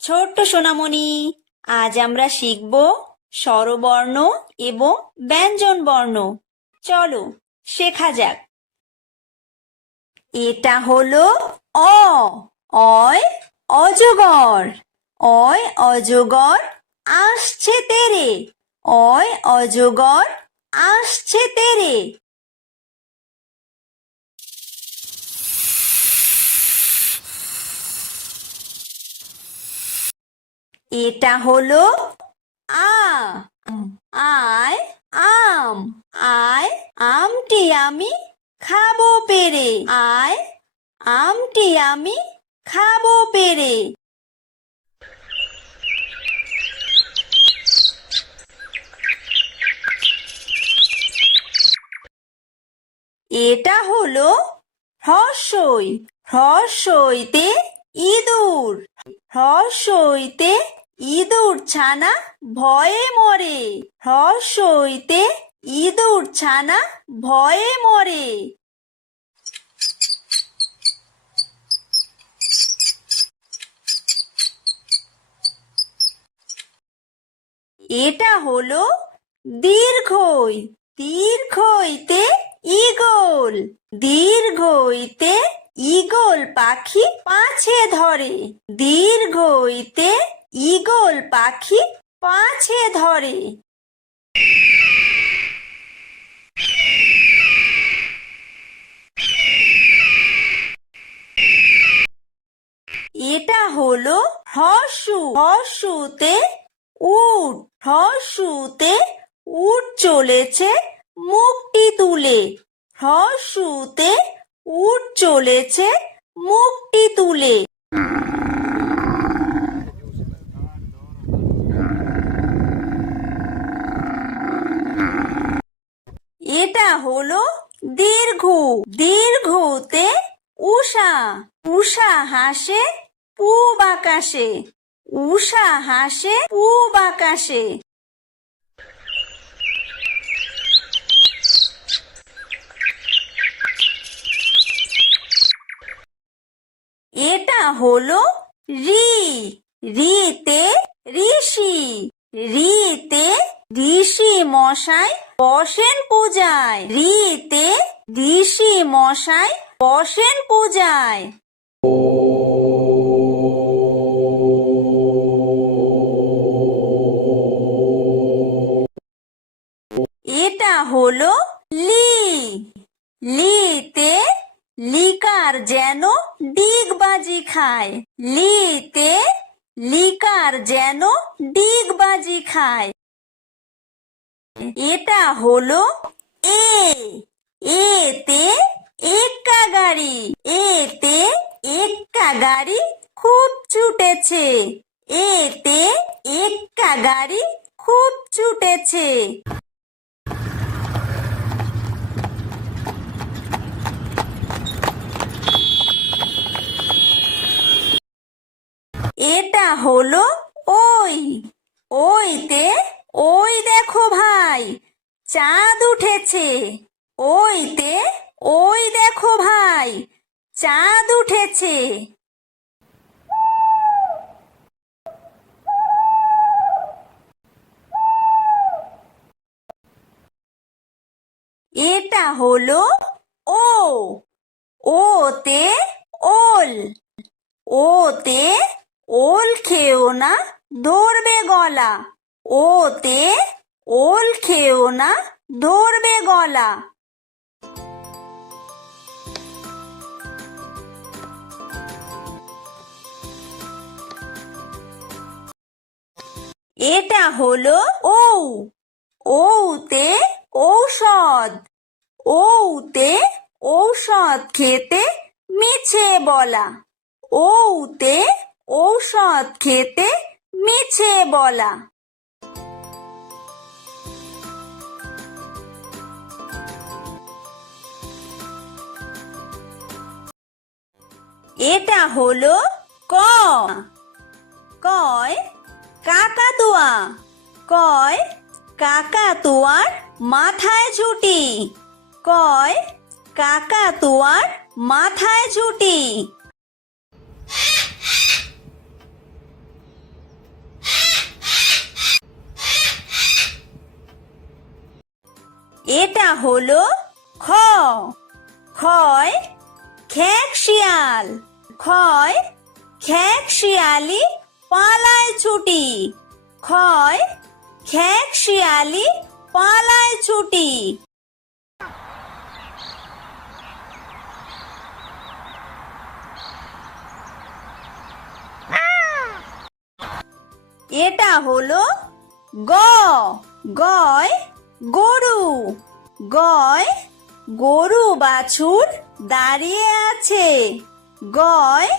ছোট্ট সোনামণি, আজ আমরা শিখব স্বরবর্ণ এবং ব্যঞ্জন বর্ণ। চলো শেখা যাক। এটা হলো অ। অয় অজগর। অয় অজগর আসছে তেরে। অয় অজগর আসছে তেরে। এটা হলো আ। আয় আম। আয় আমটি আমি খাবো পেরে। আয় আমটি আমি খাবো পেরে। এটা হলো হ্রস্বই। হ্রস্বইতে ইঁদুর। হ্রস্বইতে ইঁদুর ছানা ভয়ে মরে। হ্রস্বইতে ইঁদুর ছানা ভয়ে মরে। এটা হলো দীর্ঘই। দীর্ঘইতে ঈগল। দীর্ঘইতে ঈগল পাখি পাছে ধরে। দীর্ঘইতে ঈগল পাখি পাছে ধরে। এটা হলো হর্ষু। হর্ষুতে উট। হর্ষুতে উট চলেছে মুখটি তুলে। হর্ষুতে উট চলেছে মুখটি তুলে। এটা হলো দীর্ঘ। দীর্ঘতে উষা। উষা হাসে পূব আকাশে। উষা হাসে পূব আকাশে। এটা হলো ঋ। ঋতে ঋষি। ঋতে ঋষি মশাই বসেন পূজায়। ঋতে ঋষি মশাই বসেন পূজায়। এটা হলো লি। লিতে লিকার যেন ডিগবাজি খায়। লিতে লিকার যেন ডিগবাজি খায়। এটা হলো এ। এতে এক্কা গাড়ি। এতে এক্কা গাড়ি খুব ছুটেছে। এতে এক্কা গাড়ি খুব ছুটেছে। এটা হলো ওই। ওইতে ওই দেখো ভাই চাঁদ উঠেছে। ওইতে ওই দেখো ভাই চাঁদ উঠেছে। এটা হলো ও। ওতে ওল। ওতে ওল খেও না ধরবে গলা। ওতে ওল খেও না ধরবে গলা। এটা হলো ঔ। ঔতে ঔষধ। ঔতে ঔষধ খেতে মিছে বলা। ঔতে ঔষধ খেতে মিছে বলা। এটা হলো ক। কয় কাকাতুয়া। কয় কাকাতুয়ার মাথায় ঝুঁটি। কয় কাকাতুয়ার মাথায় চুটি। এটা হলো খ। খয় খেক শিয়াল। খয় খেক শিয়ালি পালায় ছুটি। খয় খেক শিয়ালি পালায় ছুটি। এটা হলো গ। গয় গরু। গয় গরু বাছুর দাঁড়িয়ে আছে। গয়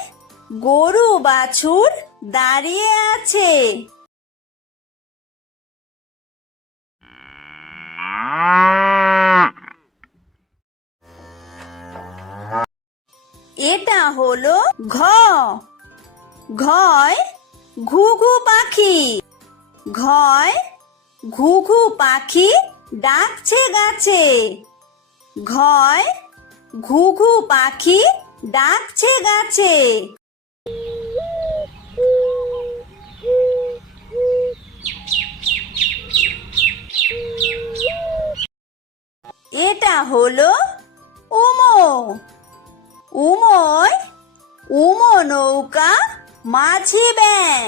গরু বাছুর দাঁড়িয়ে আছে। এটা হলো ঘ। ঘয় ঘুঘু পাখি। ঘয় ঘুঘু পাখি ডাকছে গাছে। ঘয় ঘুঘু পাখি ডাকছে গাছে। এটা হলো উমো। উমোয় উমো নৌকা মাঝি ব্যাং।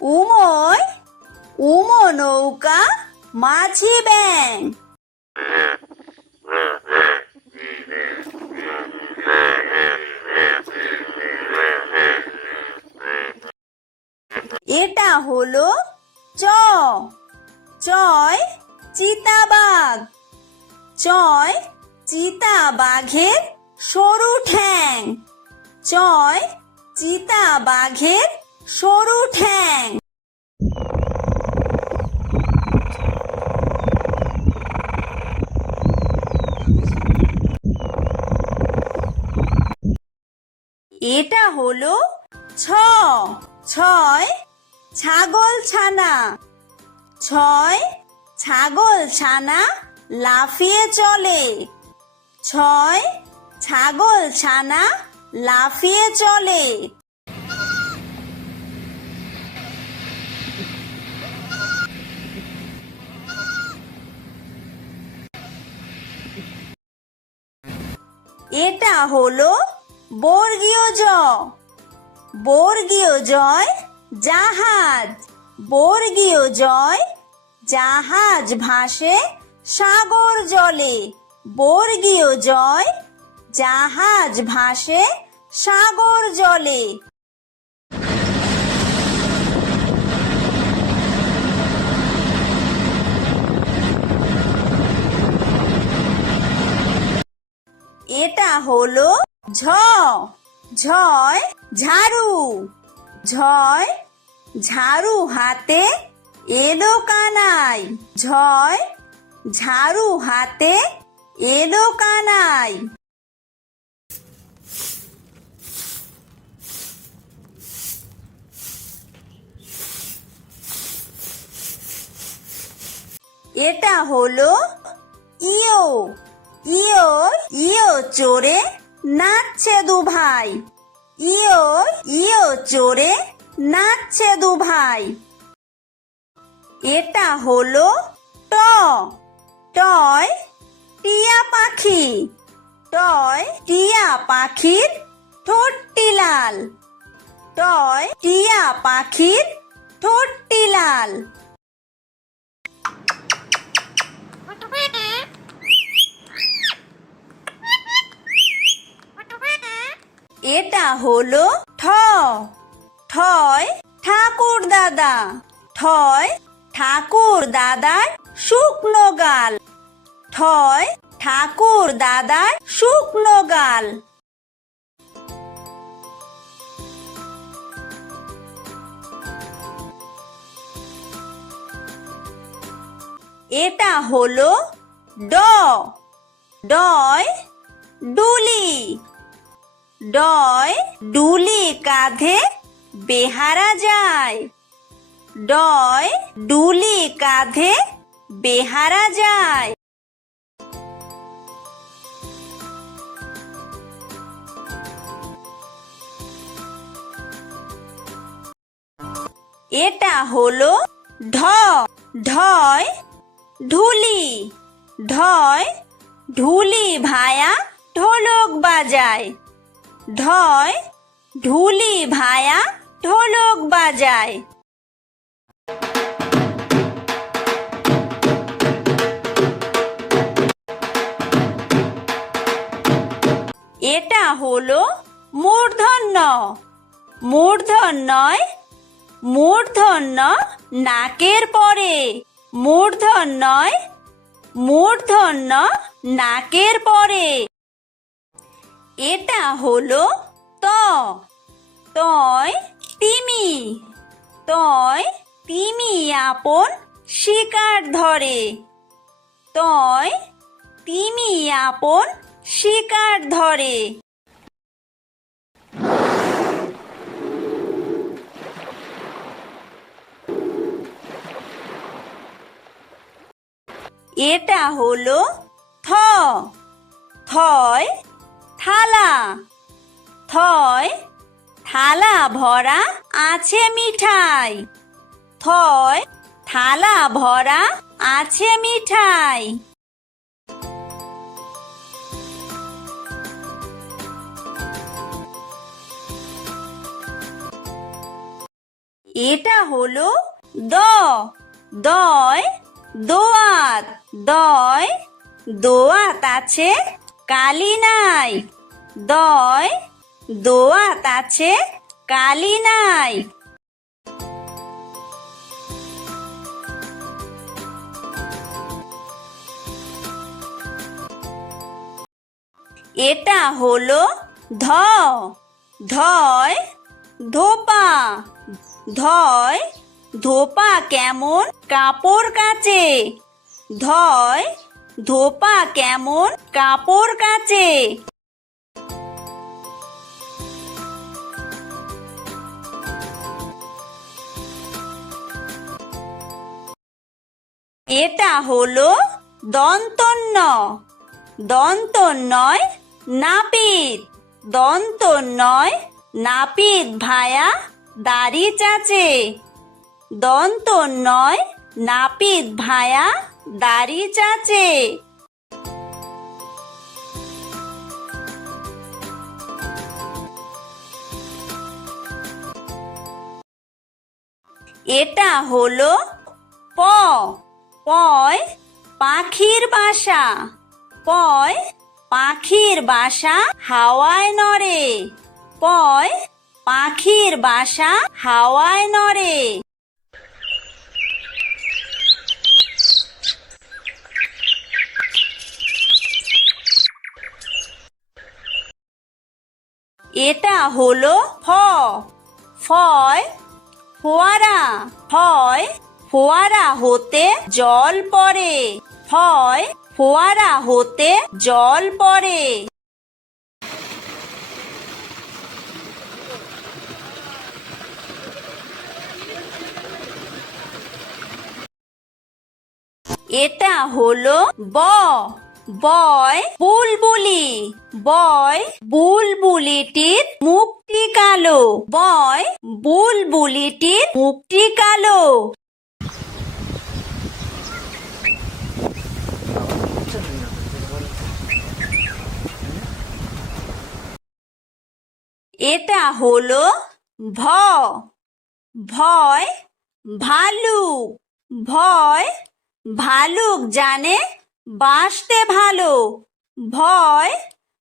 উমোয় উমো নৌকা মাঝি ব্যাং। এটা হলো চ। চয় চিতাবাঘ। চয় চিতাবাঘের সরু ঠ্যাং। চয় চিতাবাঘের সরু ঠ্যাং। এটা হলো ছ। ছয় ছাগল ছানা। ছয় ছাগল ছানা লাফিয়ে চলে। ছয় ছাগল ছানা লাফিয়ে চলে। এটা হলো বর্গীয় জ। বর্গীয় জয় জাহাজ। বর্গীয় জয় জাহাজ ভাসে সাগর জলে। বর্গীয় জয় জাহাজ ভাসে সাগর জলে। এটা হলো ঝ। ঝয় ঝাড়ু। ঝয় ঝাড়ু হাতে এলো কানাই। ঝয় ঝাড়ু হাতে এলো কানাই। এটা হলো ইয়ো। ইয়ো ইয়ো চড়ে নাচছে দু ভাই। ইয়ো ইয়ো চড়ে নাচছে দু ভাই। এটা হলো ট। টয় টিয়া পাখি। টয় টিয়া পাখির ঠোঁটটি লাল। টয় টিয়া পাখির ঠোঁটটি লাল। এটা হলো ঠ। ঠয় ঠাকুর দাদা। ঠয় ঠাকুর দাদার শুকনো গাল। ঠয় ঠাকুর দাদার শুকনো গাল। এটা হলো ড। ডয় ডুলি। ডয় ডুলি কাঁধে বেহারা যায়। ডয় ডুলি কাঁধে বেহারা যায়। এটা হলো ঢ। ঢয় ঢুলি। ঢয় ঢুলি ভায়া ঢোলক বাজায়। ঢয় ঢুলি ভায়া ঢোলক বাজায়। এটা হলো মূর্ধন্য। মূর্ধন্যয় মূর্ধন্য নাকের পরে। মূর্ধন্যয় মূর্ধন্য নাকের পরে। এটা হলো ত। তয় তিমি। তয় তিমি আপন শিকার ধরে। তয় তিমি আপন শিকার ধরে। এটা হলো থ। থয় থালা। থয় থালা ভরা আছে মিঠাই। থয় থালা ভরা আছে মিঠাই। এটা হলো দ। দয় দোয়াত। দয় দোয়াত আছে কালি নাই। দয় দোয়াত আছে কালি নাই। এটা হলো ধ। ধয় ধোপা। ধয় ধোপা কেমন কাপড় কাচে। ধয় ধোপা কেমন কাপড় কাচে। এটা হলো দন্তন্য। দন্তন্যয় নাপিত। দন্তন্যয় নাপিত ভায়া দাড়ি চাচে। দন্তন্যয় নাপিত ভায়া দাড়ি চাচে। এটা হলো প। পয় পাখির বাসা। পয় পাখির বাসা হাওয়ায় নড়ে। পয় পাখির বাসা হাওয়ায় নড়ে। এটা হলো ফ। ফয় ফোয়ারা। ফয় ফোয়ারা হতে জল পড়ে। ফয় ফোয়ারা হতে জল পড়ে। এটা হলো ব। বয় বুলবুলি। বয় বুলবুলিটির মুখটি কালো। বয় বুলবুলিটির মুখটি কালো। এটা হলো ভ। ভয় ভালুক। ভয় ভালুক জানে বাঁচতে ভালো। ভয়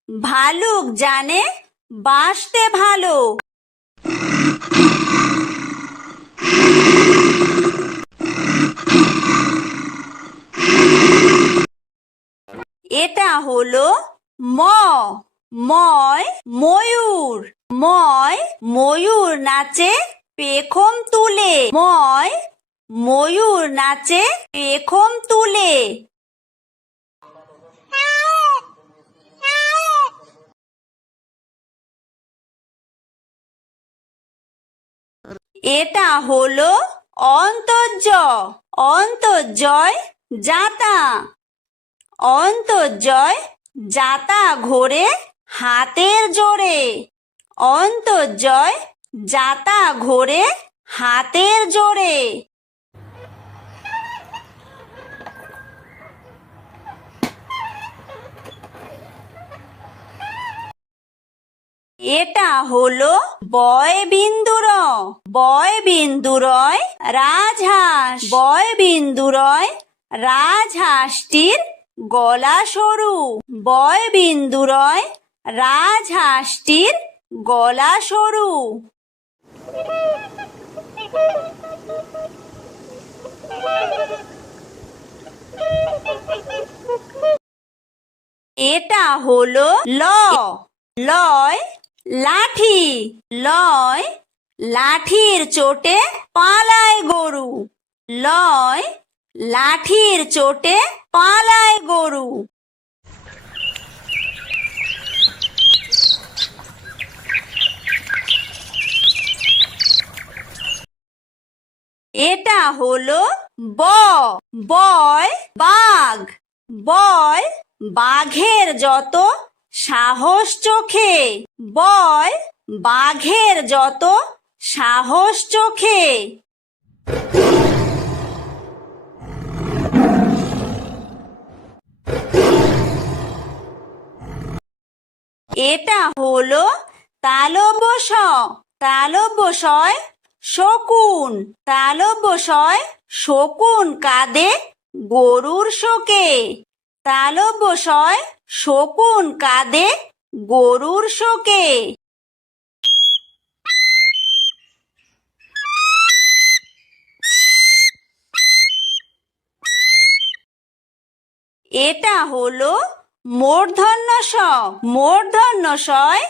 ভালুক জানে বাঁচতে ভালো। এটা হলো ম। ময় ময়ূর। ময় ময়ূর নাচে পেখম তুলে। ময় ময়ূর নাচে পেখম তুলে। এটা হলো অন্তর্য। অন্তর্জয় যাতা। অন্তর্জয় যাতা ঘোরে হাতের জোরে। অন্তর্জয় যাতা ঘোরে হাতের জোরে। এটা হলো বয় বিন্দু র। বয় বিন্দু রয় রাজহাঁস। বয় বিন্দু রয় রাজহাঁসটির গলা সরু। বয় বিন্দু রয় রাজহাঁসটির গলা সরু। এটা হলো ল। লয় লাঠি। লয় লাঠির চোটে পালায় গরু। লয় লাঠির চোটে পালায় গরু। এটা হলো ব। বয় বাঘ। বয় বাঘের যত সাহস চোখে। বয় বাঘের যত সাহস চোখে। এটা হলো তালব্য শ। তালব্য শয় শকুন। তালব্য শয় শকুন কাঁদে গরুর শোকে। তালব্য শয় শকুন কাঁদে গরুর শোকে। এটা হলো মূর্ধন্য ষ। মূর্ধন্য শয়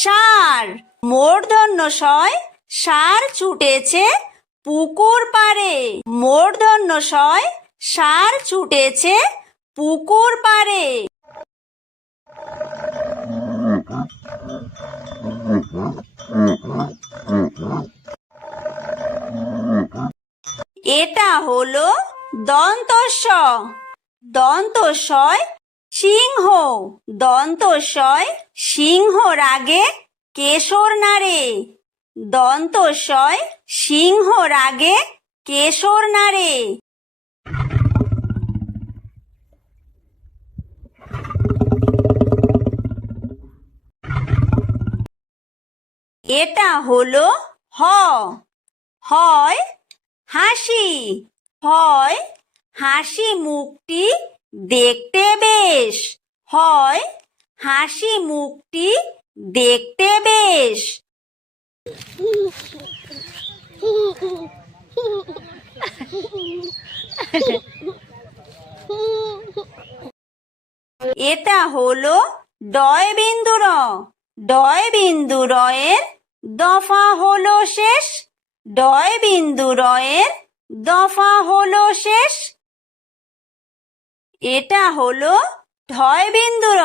ষাঁড়। মূর্ধন্য শয় ষাঁড় ছুটেছে পুকুর পাড়ে। মূর্ধন্য শয় ষাঁড় ছুটেছে পুকুর পাড়ে। এটা হলো দন্তস্ব। দন্তস্বয় সিংহ। দন্তস্বয় সিংহ রাগে কেশর নাড়ে। দন্তস্বয় সিংহ রাগে কেশর নাড়ে। এটা হলো হ। হয় হাসি। হয় হাসি মুখটি দেখতে বেশ। হয় হাসি মুখটি দেখতে বেশ। এটা হলো ডয় বিন্দু র। ডয় বিন্দু রয়ের দফা হলো শেষ। ডয় বিন্দু রয়ের দফা হলো শেষ। এটা হলো ঢয় বিন্দু র।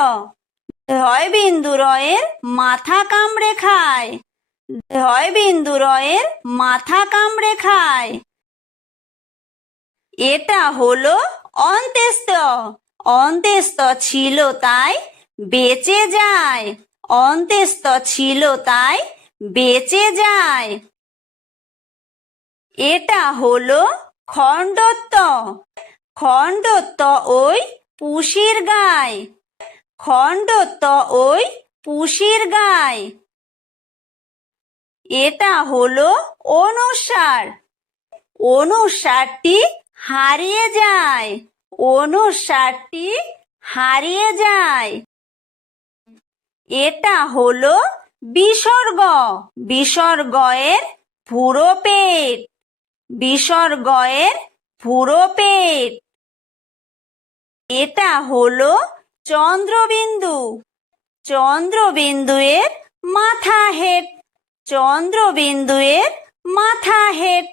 ঢয় বিন্দু রয়ের মাথা কামড়ে খায়। ঢয় বিন্দু রয়ের মাথা কামড়ে খায়। এটা হলো অন্ত্যেস্ত। অন্ত্যেস্ত ছিল তাই বেঁচে যায়। অন্ত্যেস্ত ছিল তাই বেঁচে যায়। এটা হলো খণ্ডত্ব। খণ্ডত্ব ওই পুষির গায়। খণ্ডত্ব ওই পুষির গায়। এটা হলো অনুস্বার। অনুস্বারটি হারিয়ে যায়। অনুস্বারটি হারিয়ে যায়। এটা হলো বিসর্গ। বিসর্গয়ের পুরো পেট। বিসর্গয়ের পুরো পেট। এটা হলো চন্দ্রবিন্দু। চন্দ্রবিন্দুয়ের মাথা হেট। চন্দ্রবিন্দুয়ের মাথা হেট।